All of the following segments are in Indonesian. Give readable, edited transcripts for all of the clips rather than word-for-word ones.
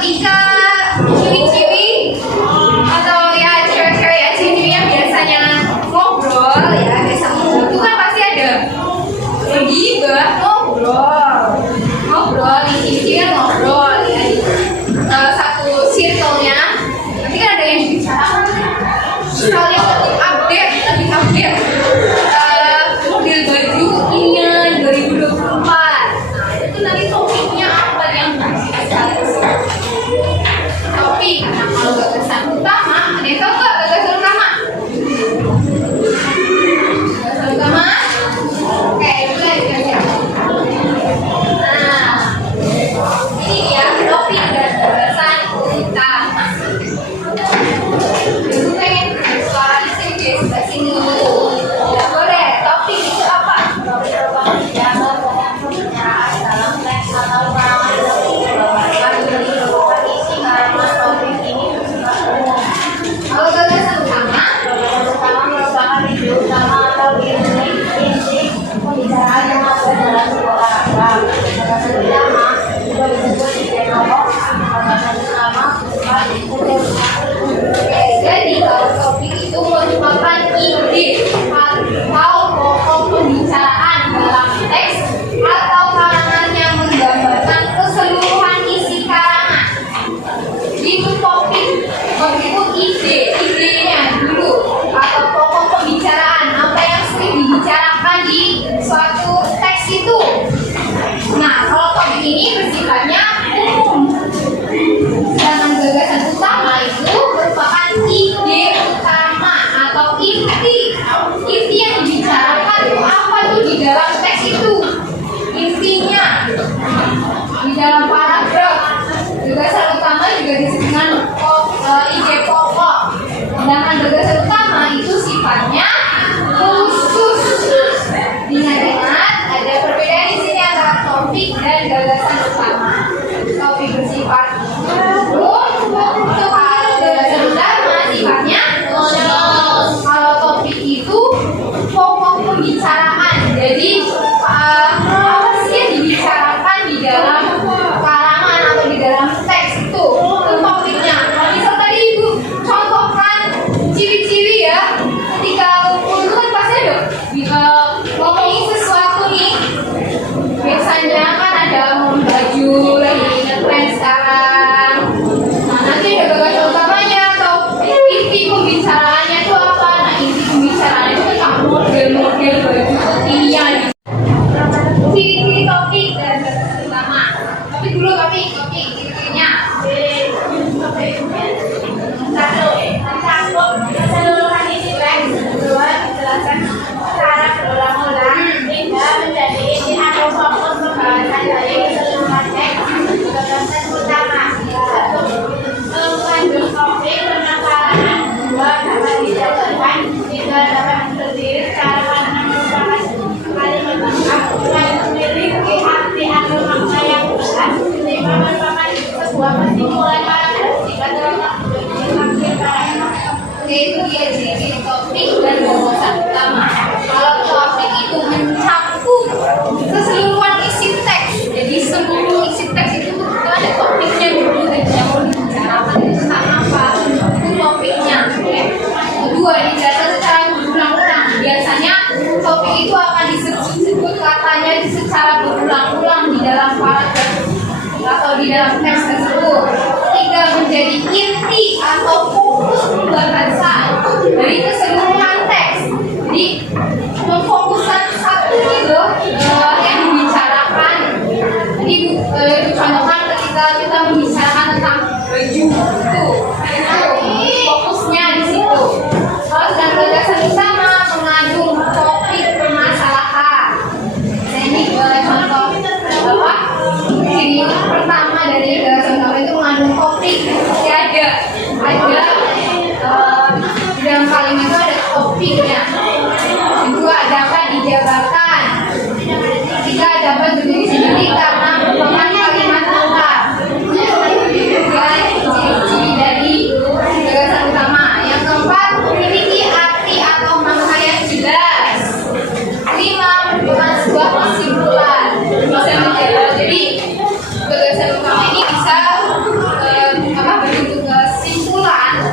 ketika ciri-ciri atau ya cewek-cewek ya ciri-ciri yang biasanya ngobrol ya biasa ngobrol itu kan pasti ada gibah ngobrol nih ciri-ciri ngobrol ya satu circle-nya nanti kan ada yang dibicarakan sekalian lagi update model baju kekinian 2024 itu nanti topiknya apa yang topik topik itu idenya dulu atau pokok pembicaraan apa yang sering dibicarakan di suatu teks itu. Nah, kalau topik ini bersifatnya umum. Sedangkan gagasan utama itu merupakan ide utama atau inti yang dibicarakan itu apa tuh di dalam teks itu. Intinya di dalam paragraf gagasan utama juga disebut dengan ide pokok. Sedangkan gagasan utama itu sifatnya khusus. Ingat ada perbedaan di sini antara topik dan gagasan utama. Topik bersifat umum, kalau gagasan utama sifatnya khusus. Kalau topik itu pokok pembicaraan. Jadi apa sih yang dibicarakan di dalam karangan atau di dalam teks itu topiknya. Misal tadi ibu contohkan ciwi-ciwi ya, ketika kumpul itu kan pasti ada ngomongin sesuatu nih. Biasanya kan ada baju lagi ngetren sekarang. Nah, nanti ada gagasan utamanya atau inti pembicaraannya itu apa. Nah, inti pembicaraannya itu kan model-model baju kekinian. Ciri-ciri topik dan gagasan utama. Topik dulu, topik ciri-cirinya. Satu, keseluruhan isi teks. Kedua, dijelaskan secara berulang-ulang hingga menjadi inti atau fokus pembahasan dari keseluruhan teks. Gagasan utama. Satu, mengandung topik permasalahan. Dua, dapat dijabarkan. Tiga, dapat berdiri secara pandang merupakan kalimat lengkap yang memiliki arti atau makna yang jelas. Lima, merupakan sebuah kesimpulan paragraf jika terletak di paragraf. Oke, itu dia ciri-ciri topik dan gagasan utama. Kalau topik itu mencakup keseluruhan isi teks, jadi seluruh isi teks itu ada topiknya dulu, yang mau dibicarakan itu tentang apa, itu topiknya. Kedua, dijelaskan secara berulang-ulang. Biasanya topik itu akan disebut katanya secara berulang-ulang di dalam paragraf atau di dalam teks tersebut. Tiga, menjadi inti atau fokus pembahasan dari keseluruhan teks. Jadi memfokuskan satu gitu yang dibicarakan. Jadi dicontohkan ketika kita membicarakan tentang baju itu fokusnya di situ. Kalau sedang gagasan utama mengandung topik permasalahan. Nah, ini contoh apa? Ciri pertama dari gagasan utama itu mengandung topik. Jadi ada di dalam kalimat itu ada topiknya. Kedua, dapat dijabarkan. Ketiga, dapat berdiri sendiri karena merupakan kalimat lengkap. Tiga, ciri-ciri dari gagasan utama. Yang keempat, memiliki arti atau makna yang jelas. Lima, merupakan sebuah kesimpulan. Jadi gagasan utama ini bisa berbentuk kesimpulan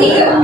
tiga.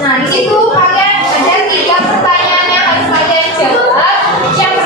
Nah, di situ kalian ada 3 pertanyaan yang harus kalian jawab. Yang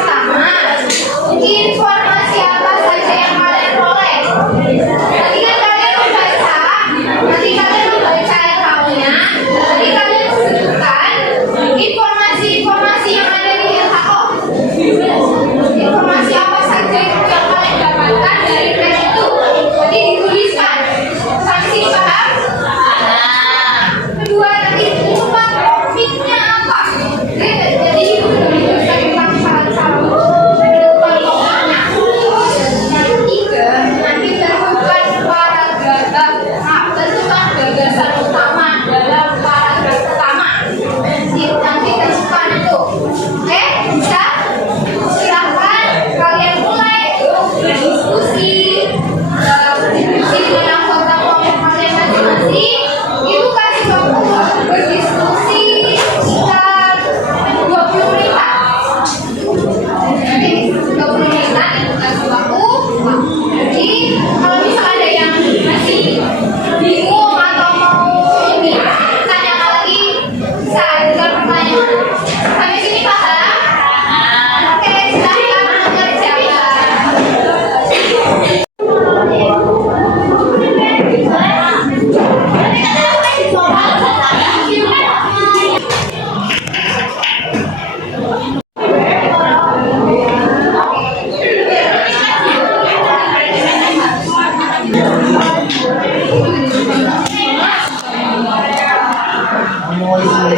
Satu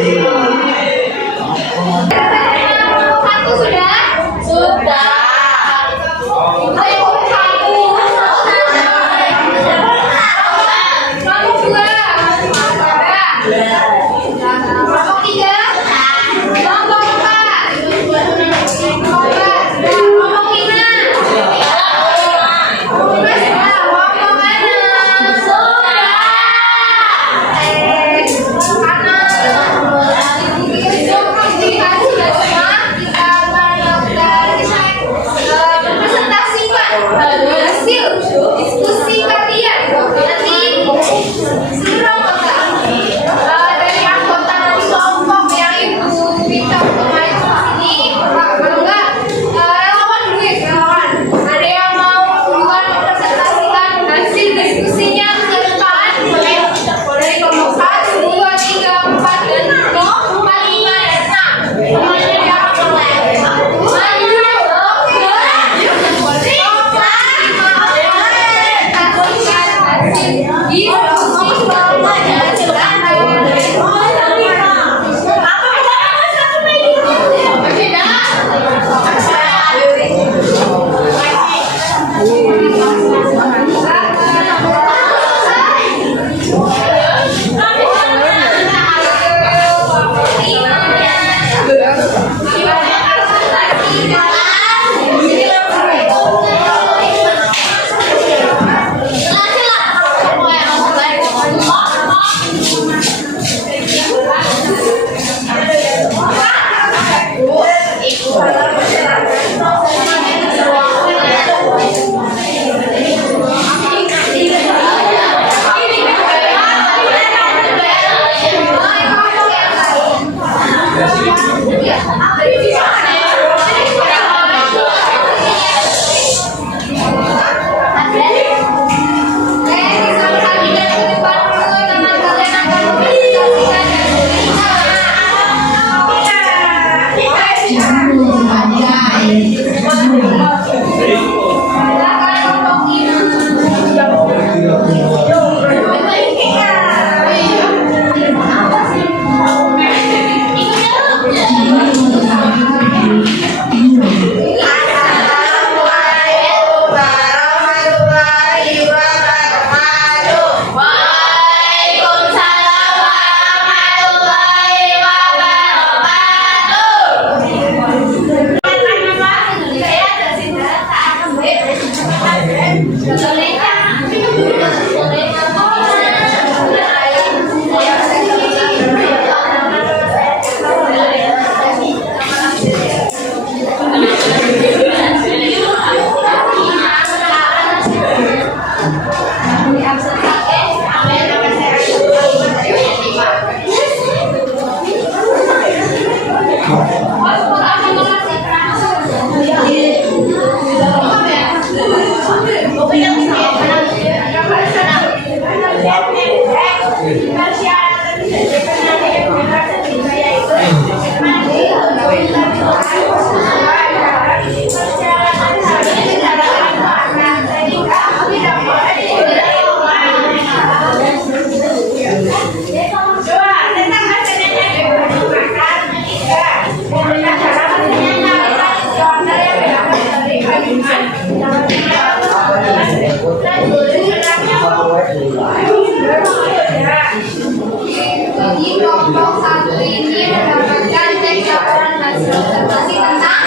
sudah? Sudah. Kelompok satu. Kelompok dua. Kelompok tiga. Kelompok empat. Kelompok lima. Kelompok enam. Hasil diskusi kalian nanti seluruh anggota dari anggota kelompok yang ibu minta untuk maju sini, kalau enggak relawan dulu ya, relawan. Ada yang mau duluan mempresentasikan hasil diskusinya ke depan dari kelompok 1, 2, 3, 4 dan 5 dan 6. Bagi kelompok satu ini mendapatkan teks laporan hasil observasi tentang